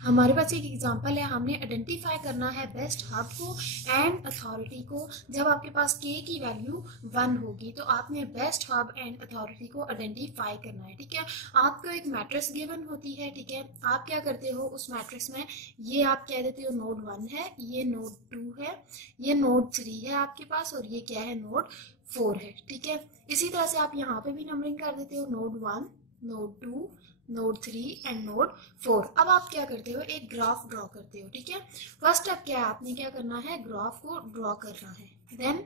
हमारे पास एक एग्जांपल है, हमने आइडेंटिफाई करना है बेस्ट हब को एंड अथॉरिटी को। जब आपके पास के की वैल्यू 1 होगी तो आपने बेस्ट हब एंड अथॉरिटी को आइडेंटिफाई करना है। ठीक है, आपको एक मैट्रिक्स गिवन होती है। ठीक है, आप क्या करते हो उस मैट्रिक्स में, ये आप कह देते हो नोड 1 है, ये नोड 2 है, ये नोड 3 है आपके पास, और ये क्या है नोड 4 है। ठीक है, इसी तरह से आप यहाँ पे भी नंबरिंग कर देते हो, node 1, node 2, node 3 and node 4। अब आप क्या करते हो, एक ग्राफ ड्रॉ करते हो। ठीक है, फर्स्ट स्टेप क्या है, आपने क्या करना है, ग्राफ को ड्रॉ करना है। देन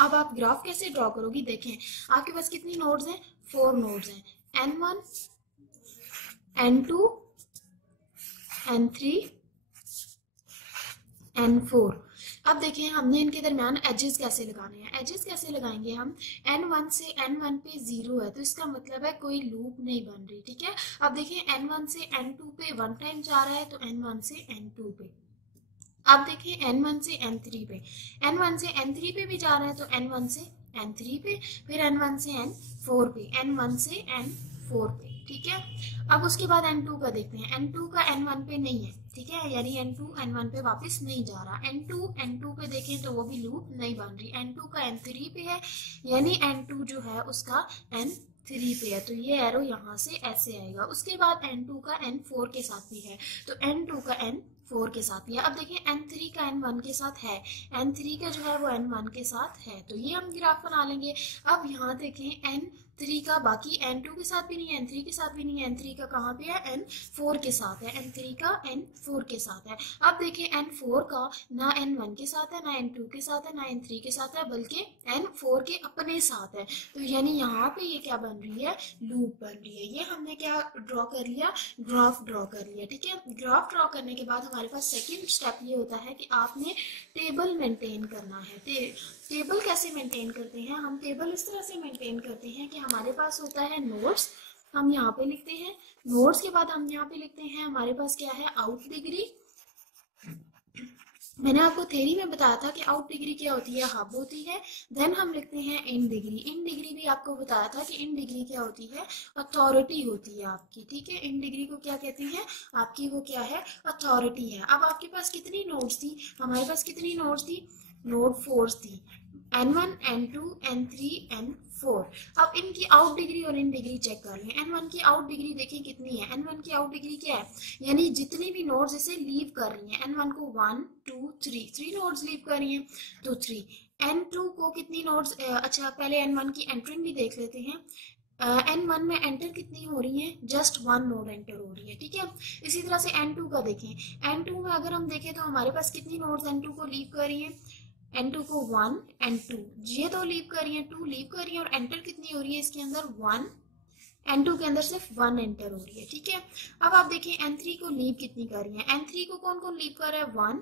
अब आप ग्राफ कैसे ड्रॉ करोगी, देखें आपके पास कितनी नोड्स हैं, 4 नोड्स हैं, n1, n2, n3, n4। अब देखें हमने इनके दरमियान एजेस कैसे लगाने हैं। एजेस कैसे लगाएंगे हम, n1 से n1 पे 0 है तो इसका मतलब है कोई लूप नहीं बन रही। ठीक है, अब देखें n1 से n2 पे 1 टाइम जा रहा है तो n1 से n2 पे। अब देखें n1 से n3 पे, n1 से n3 पे भी जा रहा है तो n1 से n3 पे, फिर n1 से n4 पे, n1 से n4 पे। ठीक है, अब उसके बाद n2 का देखते हैं, n2 का n1 पे नहीं है। ठीक है, यानी n2 n1 पे वापस नहीं जा रहा। n2 पे देखें तो वो भी लूप नहीं बन रही। n2 का n3 पे है, यानी n2 जो है उसका n3 पे है, तो ये एरो यहाँ से ऐसे आएगा। उसके बाद n2 का n4 के साथ भी है, तो n2 का n4 के साथ भी है। अब देखिए n3 का n1 के साथ है, n3 का जो है वो n1 के साथ है, तो ये हम ग्राफ बना लेंगे। अब यहाँ देखें n3 का बाकी n2 के साथ भी नहीं है, n3 के साथ भी नहीं है, n3 का कहाँ पे है, n4 के साथ है, n3 का n4 के साथ है। अब देखिए n4 का ना n1 के साथ है, ना n2 के साथ है, ना n3 के साथ है, बल्कि n4 के अपने साथ है। तो यानी यहाँ पे ये क्या बन रही है, लूप बन रही है। ये हमने क्या ड्रॉ कर लिया, ग्राफ ड्रॉ कर लिया। ठीक है, ग्राफ ड्रॉ करने के बाद हमारे पास सेकंड स्टेप ये होता है कि आपने टेबल मेंटेन करना है। टेबल कैसे मेंटेन करते हैं, हम टेबल इस तरह से मेंटेन करते हैं कि हमारे पास होता है नोट्स, हम यहाँ पे लिखते हैं नोट्स के बाद हम यहाँ पे लिखते हैं हमारे पास क्या है, आउट डिग्री। मैंने आपको थ्योरी में बताया था कि आउट डिग्री क्या होती है, हब होती है। देन हम लिखते हैं इन डिग्री। इन डिग्री भी आपको बताया था कि इन डिग्री क्या होती है, अथॉरिटी होती है आपकी। ठीक है, इन डिग्री को क्या कहते हैं आपकी, वो क्या है, अथॉरिटी है। अब आपके पास कितनी नोड्स थी, हमारे पास कितनी नोड्स थी, नोड 4 थी, n1, n2, n3, n4। अब इनकी आउट डिग्री और इन डिग्री चेक कर लें। n1 की आउट डिग्री देखें कितनी है, n1 की आउट डिग्री क्या है, यानी जितनी भी नोड्स इसे लीव कर रही हैं, n1 को 1 2 3 नोड्स लीव कर रही हैं तो 3। n2 को कितनी नोड्स, अच्छा पहले n1 की एंटरिंग भी देख लेते हैं। n1 में एंटर कितनी हो रही है, जस्ट 1 नोड एंटर हो रही है। ठीक है, इसी तरह से n2 का देखें, n2 में अगर हम देखें तो हमारे पास कितनी नोड्स n2 को लीव कर रही है, n2 को 1 n2, ये तो लीव कर रही है, 2 लीव कर रही है, और एंटर कितनी हो रही है इसके अंदर 1, n2 के अंदर सिर्फ 1 एंटर हो रही है। ठीक है, अब आप देखिए n3 को लीव कितनी कर रही है, n3 को कौन कौन लीव कर रहा है, 1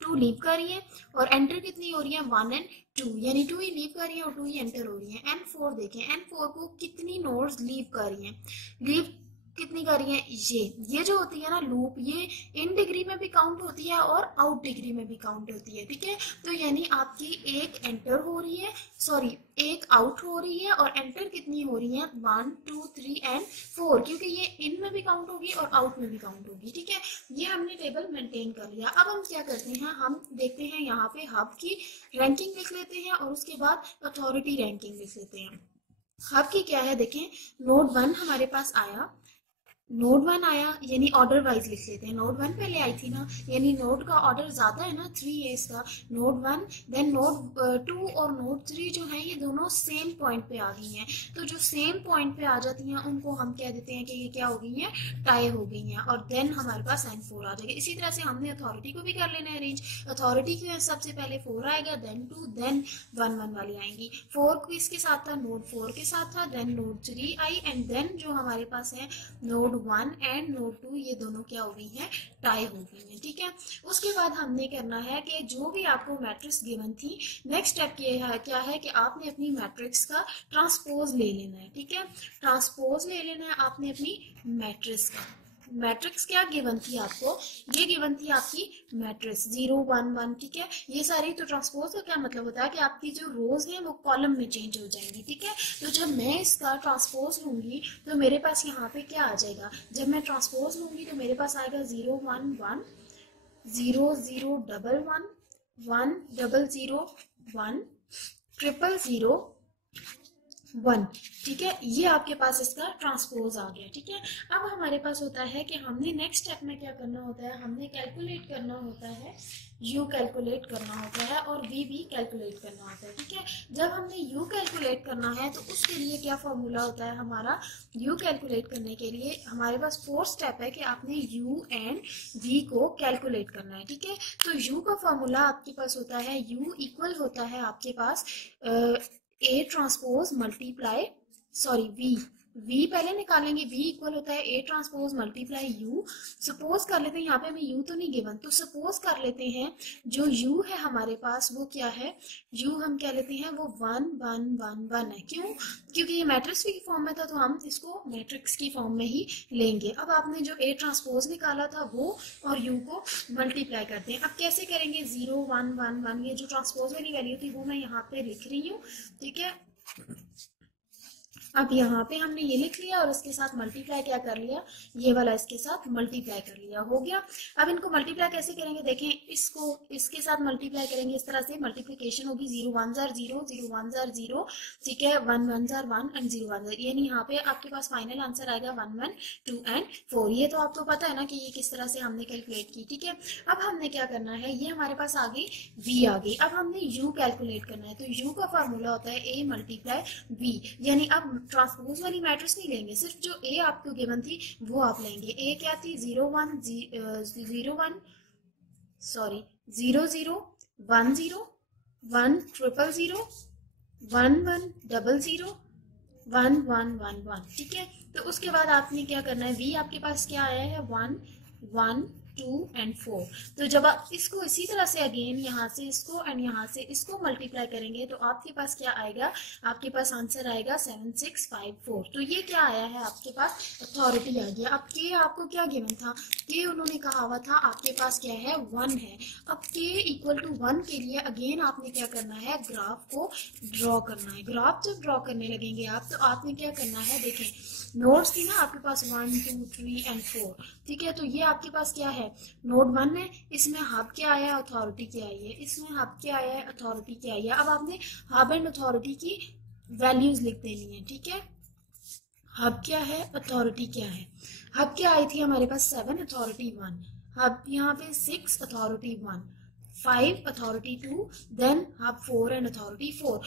2 लीव कर रही है, और एंटर कितनी हो रही है 1 एंड 2, यानी 2 ही लीव कर रही है और 2 ही एंटर हो रही है। n4 देखें, n4 को कितनी नोड्स लीव कर रही है, लीव कितनी कर रही है, ये जो होती है ना लूप, ये इन डिग्री में भी काउंट होती है और आउट डिग्री में भी काउंट होती है। ठीक है, तो यानी आपकी एक एंटर हो रही है, सॉरी एक आउट हो रही है, और एंटर कितनी हो रही है 1 2 3 एंड 4, क्योंकि ये इन में भी काउंट होगी और आउट में भी काउंट होगी। ठीक है, ये हमने टेबल मेंटेन कर लिया। अब हम क्या करते हैं, हम देखते हैं यहाँ पे हब की रैंकिंग लिख लेते हैं और उसके बाद अथॉरिटी रैंकिंग लिख लेते हैं। हब की क्या है, देखें नोड 1 हमारे पास आया, नोड 1 आया, यानी ऑर्डर वाइज लिख लेते हैं, नोड 1 पहले आई थी ना, यानी नोड का ऑर्डर ज्यादा है ना, 3 है इसका, नोड 1, देन नोड 2 और नोड 3 जो है ये दोनों सेम पॉइंट पे आ गई हैं। तो जो सेम पॉइंट पे आ जाती हैं उनको हम कह देते हैं कि ये क्या हो गई हैं, टाई हो गई हैं, और देन हमारे पास n4 आ जाएगा। इसी तरह से हमने अथॉरिटी को भी कर लेना है अरेंज। अथॉरिटी की सबसे पहले 4 आएगा, देन 2, देन 1 1 वाली आएंगी। 4 किसके साथ था, नोड 4 के साथ था, देन नोड 3 आई, एंड देन जो हमारे पास है नोड 1 एंड नोड 2, ये दोनों क्या हो गई हैं, टाई हो गई हैं। ठीक है, उसके बाद हमने करना है कि जो भी आपको मैट्रिक्स गिवन थी, नेक्स्ट स्टेप ये है क्या है कि आपने अपनी मैट्रिक्स का ट्रांसपोज ले लेना है। ठीक है, ट्रांसपोज ले लेना है आपने अपनी मैट्रिक्स का। मैट्रिक्स क्या गिवन थी आपको, ये गिवन थी आपकी मैट्रिक्स 0 1 1, ठीक है। ये सारी तो ट्रांसपोज का क्या मतलब होता है कि आपकी जो रोज हैं वो कॉलम में चेंज हो जाएंगी, ठीक है। तो जब मैं इसका ट्रांसपोज लूंगी तो मेरे पास यहाँ पे क्या आ जाएगा, जब मैं ट्रांसपोज लूंगी तो मेरे पास आएगा 0 1 1 0 0 1 1 1 0 0 1 0 0 1, ठीक है। ये आपके पास इसका ट्रांसपोज आ गया, ठीक है। अब हमारे पास होता है कि हमने नेक्स्ट स्टेप में क्या करना होता है, हमने कैलकुलेट करना होता है, u कैलकुलेट करना होता है और v भी कैलकुलेट करना होता है, ठीक है। जब हमने u कैलकुलेट करना है तो उसके लिए क्या फॉर्मूला होता है हमारा, u कैलकुलेट करने के लिए हमारे पास 4 स्टेप है कि आपने u एंड v को कैलकुलेट करना है, ठीक है। तो u का फॉर्मूला आपके पास होता है, u इक्वल होता है आपके पास A ट्रांसपोज मल्टीप्लाई V पहले निकालेंगे, V इक्वल होता है A transpose multiply U। Suppose कर लेते हैं, यहाँ पे हमें U तो नहीं गिवन, तो सपोज कर लेते हैं जो U है हमारे पास वो क्या है, U हम कह लेते हैं वो 1 1 1 1 है। क्यों, क्योंकि ये मैट्रिक्स की फॉर्म में था तो हम इसको मैट्रिक्स की फॉर्म में ही लेंगे। अब आपने जो A ट्रांसपोज निकाला था वो और U को मल्टीप्लाई करते हैं। अब कैसे करेंगे, 0 1 1 1, ये जो ट्रांसपोज वाली वैल्यू थी वो मैं यहाँ पे लिख रही हूँ, ठीक है। अब यहाँ पे हमने ये लिख लिया और इसके साथ मल्टीप्लाई क्या कर लिया, ये वाला इसके साथ मल्टीप्लाई कर लिया, हो गया। अब इनको मल्टीप्लाई कैसे करेंगे, देखें इसको इसके साथ मल्टीप्लाई करेंगे, इस तरह से मल्टीप्लिकेशन होगी, 0 1 0 0 1 0, ठीक है, 1 1 1 एंड 0 1 0, यानी यहाँ पे आपके पास फाइनल आंसर आएगा 1 1 2 एंड 4। ये तो आपको पता है ना कि ये किस तरह से हमने कैलकुलेट की, ठीक है। अब हमने क्या करना है, ये हमारे पास आ गई v आ गई। अब हमने u कैलकुलेट करना है, तो u का फॉर्मूला होता है a मल्टीप्लाई v, यानी अब ट्रांसपोज वाली मैट्रिक्स नहीं लेंगे, सिर्फ जो ए आपको गिवन थी वो आप लेंगे। ए क्या थी, 0 1 0 1 सॉरी 0 0 1 0 1 0 0 1 1 0 0 1 1 1 1, ठीक है। तो उसके बाद आपने क्या करना है, v आपके पास क्या आया है 1 1 2 एंड 4। तो जब आप इसको इसी तरह से अगेन यहाँ से इसको एंड यहाँ से इसको मल्टीप्लाई करेंगे तो आपके पास क्या आएगा, आपके पास आंसर आएगा 7654। तो ये क्या आया है आपके पास, अथॉरिटी आ गया। अब के आपको क्या गिवन था, के उन्होंने कहा हुआ था आपके पास क्या है 1 है। अब के इक्वल टू 1 के लिए अगेन आपने क्या करना है, ग्राफ को ड्रॉ करना है। ग्राफ जब ड्रॉ करने लगेंगे आप तो आपने क्या करना है, देखें नोड्स थी ना आपके पास 1 2 3 एंड 4, ठीक है। तो ये आपके पास क्या है, नोड 1 है, इसमें हब क्या आया है, अथॉरिटी क्या आई है, इसमें हब क्या आया है, अथॉरिटी क्या आई है। अब आपने हब एंड अथॉरिटी की वैल्यूज लिख देनी है, ठीक है। हब क्या है, अथॉरिटी क्या है। हब क्या आई थी हमारे पास 7, अथॉरिटी 1, हब यहाँ पे 6, authority 1, 5 authority 2, then hub 4 and authority 4।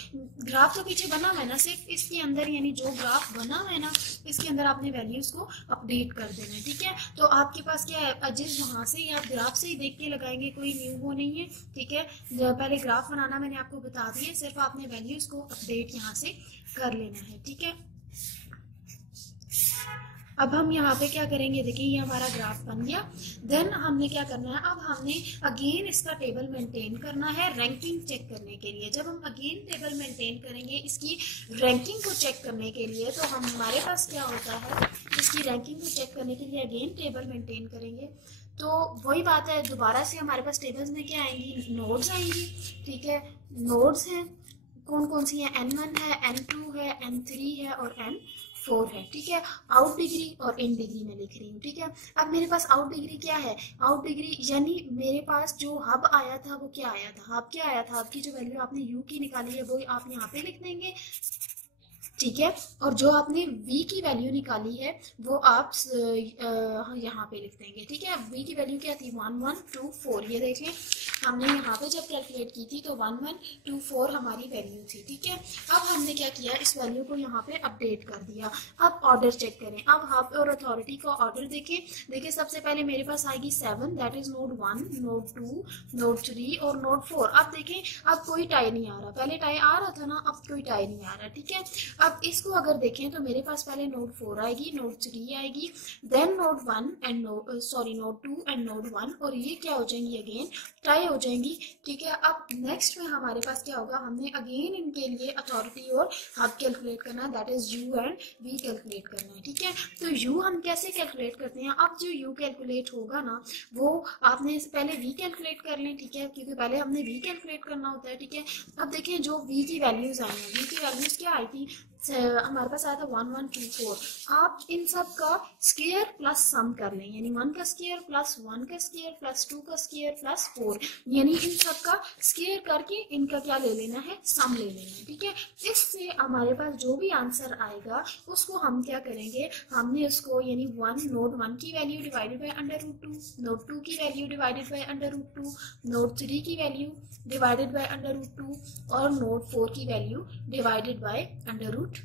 Graph तो पीछे बना हुआ है ना, सिर्फ इसके अंदर यानी जो ग्राफ बना हुआ है ना इसके अंदर आपने वैल्यूज को अपडेट कर देना है, ठीक है। तो आपके पास क्या है, जिस वहां से ही आप ग्राफ से ही देख के लगाएंगे, कोई न्यू वो नहीं है, ठीक है। पहले ग्राफ बनाना मैंने आपको बता दिया, सिर्फ आपने वैल्यूज को अपडेट यहाँ से कर लेना है, ठीक है। अब हम यहाँ पे क्या करेंगे, देखिए ये हमारा ग्राफ बन गया। देन हमने क्या करना है, अब हमने अगेन इसका टेबल मेंटेन करना है रैंकिंग चेक करने के लिए। जब हम अगेन टेबल मेंटेन करेंगे इसकी रैंकिंग को चेक करने के लिए, तो हम हमारे पास क्या होता है, इसकी रैंकिंग को चेक करने के लिए अगेन टेबल मेंटेन करेंगे। तो वही बात है, दोबारा से हमारे पास टेबल्स में क्या आएंगी, नोड्स आएंगी, ठीक है। नोड्स हैं कौन कौन सी है, n1 है, n2 है, n3 है और n4 है, ठीक है। आउट डिग्री और इन डिग्री में लिख रही हूँ, ठीक है। अब मेरे पास आउट डिग्री क्या है, आउट डिग्री यानी मेरे पास जो हब आया था वो क्या आया था, हब क्या आया था, हब की जो वैल्यू आपने u की निकाली है वो आप यहाँ पे लिख देंगे, ठीक है। और जो आपने v की वैल्यू निकाली है वो आप यहाँ पे लिख देंगे, ठीक है। v की वैल्यू क्या थी, 1 1 2 4, ये देखें हमने यहाँ पे जब कैलकुलेट की थी तो 1 1 2 4 हमारी वैल्यू थी, ठीक है। अब हमने क्या किया, इस वैल्यू को यहाँ पे अपडेट कर दिया। अब ऑर्डर चेक करें, अब हब और अथॉरिटी का ऑर्डर देखें। देखिए सबसे पहले मेरे पास आएगी 7, that is node 1, node 2, node 3 और नोड 4। अब देखें अब कोई टाई नहीं आ रहा, पहले टाई आ रहा था ना, अब कोई टाई नहीं आ रहा, ठीक है। अब इसको अगर देखें तो मेरे पास पहले नोड 4 आएगी, नोड 3 आएगी, then node 1 and node 2 and node 1, और ये क्या हो जाएंगी, अगेन टाई हो जाएंगी, ठीक है। अब नेक्स्ट में हमारे पास क्या होगा, हमने अगेन इनके लिए अथॉरिटी और हब कैलकुलेट करना है, that is u and v calculate करना है, ठीक है। है। तो u हम कैसे कैलकुलेट करते हैं, अब जो u कैलकुलेट होगा ना वो आपने पहले v कैलकुलेट कर लें, ठीक है, क्योंकि पहले हमने v कैलकुलेट करना होता है, ठीक है। अब देखें जो v की वैल्यूज आई हैं, v की वैल्यूज क्या आई थी, हमारे पास आया था 1 1 2 4। आप इन सब का स्क्वायर प्लस सम कर लें, यानी 1 का स्क्वायर प्लस 1 का स्क्वायर प्लस 2 का स्क्वायर प्लस 4, यानी इन सब का स्क्वायर करके इनका क्या ले लेना है, सम ले लेना है, ठीक है। इससे हमारे पास जो भी आंसर आएगा उसको हम क्या करेंगे, हमने उसको यानी नोट 1 की वैल्यू डिवाइडेड बाय √2, नोट 2 की वैल्यू डिवाइडेड बाय √2, नोट 3 की वैल्यू डिवाइडेड बाय √2 और नोट 4 की वैल्यू डिवाइडेड बाय √22,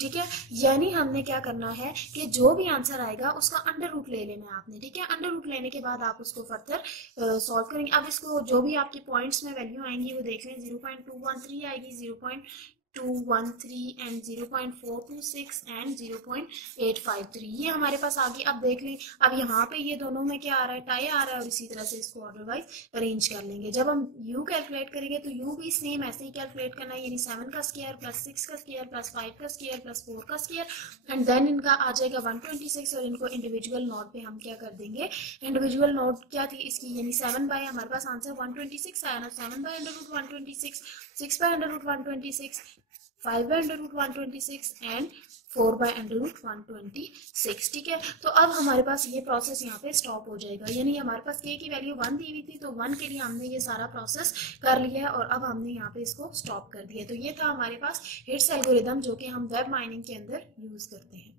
ठीक है। यानी हमने क्या करना है कि जो भी आंसर आएगा उसका अंडर रूट ले लेना है आपने, ठीक है। अंडर रूट लेने के बाद आप उसको फर्दर सॉल्व करेंगे। अब इसको जो भी आपकी पॉइंट्स में वैल्यू आएंगी वो देख लें, 0.213 आएगी, 0.213 एंड 0.426 एंड 0.853, ये हमारे पास आ गई। अब देख लें, अब यहाँ पे ये दोनों में क्या आ रहा है, टाई आ रहा है, और इसी तरह से इसको ऑर्डर वाइज अरेंज कर लेंगे। जब हम u कैलकुलेट करेंगे तो u भी सेम ऐसे ही कैलकुलेट करना है, यानी 7 का स्क्वायर प्लस 6 का स्क्वायर प्लस 5 का स्क्वायर प्लस 4 का स्क्वायर एंड देन इनका आ जाएगा 126, और इनको इंडिविजुअल नोट पे हम क्या कर देंगे, इंडिविजुअल नोट क्या थी इसकी, यानी 7 बाय हमारे पास आंसर 126 आया ना, 7 by √126, 6 by √126, 5 by √126 and 4 by √126, ठीक है। तो अब हमारे पास ये प्रोसेस यहाँ पे स्टॉप हो जाएगा, यानी हमारे पास k की वैल्यू 1 दी हुई थी, तो 1 के लिए हमने ये सारा प्रोसेस कर लिया है और अब हमने यहाँ पे इसको स्टॉप कर दिया। तो ये था हमारे पास हिट्स एल्गोरिदम जो कि हम वेब माइनिंग के अंदर यूज करते हैं।